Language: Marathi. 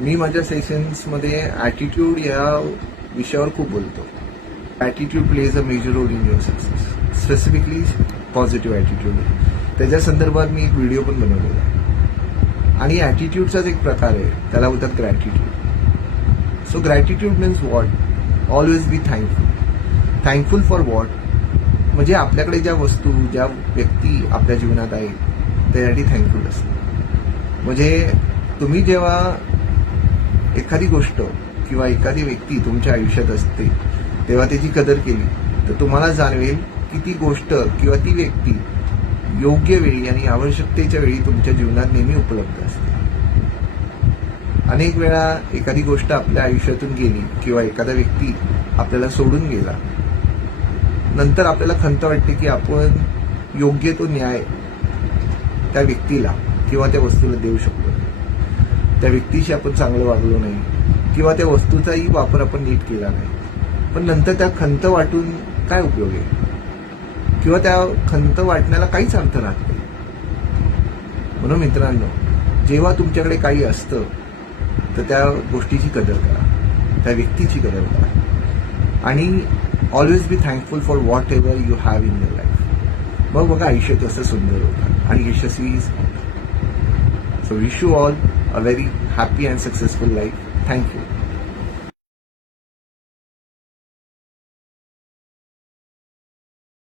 मी माझ्या सेशन्समध्ये ॲटिट्यूड या विषयावर खूप बोलतो. Attitude plays a major role in your success, specifically positive attitude. त्याच्या संदर्भात मी एक व्हिडिओ पण बनवलेला आहे. आणि ॲटिट्यूडचाच एक प्रकार आहे, त्याला बोलतात gratitude. So gratitude means what? Always be thankful. Thankful for what? म्हणजे आपल्याकडे ज्या वस्तू, ज्या व्यक्ती आपल्या जीवनात आहेत त्यासाठी थँकफुल असतं. म्हणजे तुम्ही जेव्हा एखादी गोष्ट किंवा एखादी व्यक्ती तुमच्या आयुष्यात असते तेव्हा त्याची कदर केली तर तुम्हाला जाणवेल की ती गोष्ट किंवा ती व्यक्ती योग्य वेळी आणि आवश्यकतेच्या वेळी तुमच्या जीवनात नेहमी उपलब्ध असते. अनेक वेळा एखादी गोष्ट आपल्या आयुष्यातून गेली किंवा एखादा व्यक्ती आपल्याला सोडून गेला, नंतर आपल्याला खंत वाटते की आपण योग्य तो न्याय त्या व्यक्तीला किंवा त्या वस्तूला देऊ शकतो. त्या व्यक्तीशी आपण चांगलं वागलो नाही किंवा त्या वस्तूचाही वापर आपण नीट केला नाही. पण नंतर त्या खंत वाटून काय उपयोग आहे किंवा त्या खंत वाटण्याला काहीच अर्थ राहत नाही. म्हणून मित्रांनो, जेव्हा तुमच्याकडे काही असतं तर त्या गोष्टीची कदर करा, त्या व्यक्तीची कदर करा आणि always be thankful for whatever you have in your life. मग बघा आयुष्य कसं सुंदर होतं आणि यशस्वी. So wish you all a very happy and successful life. Thank you.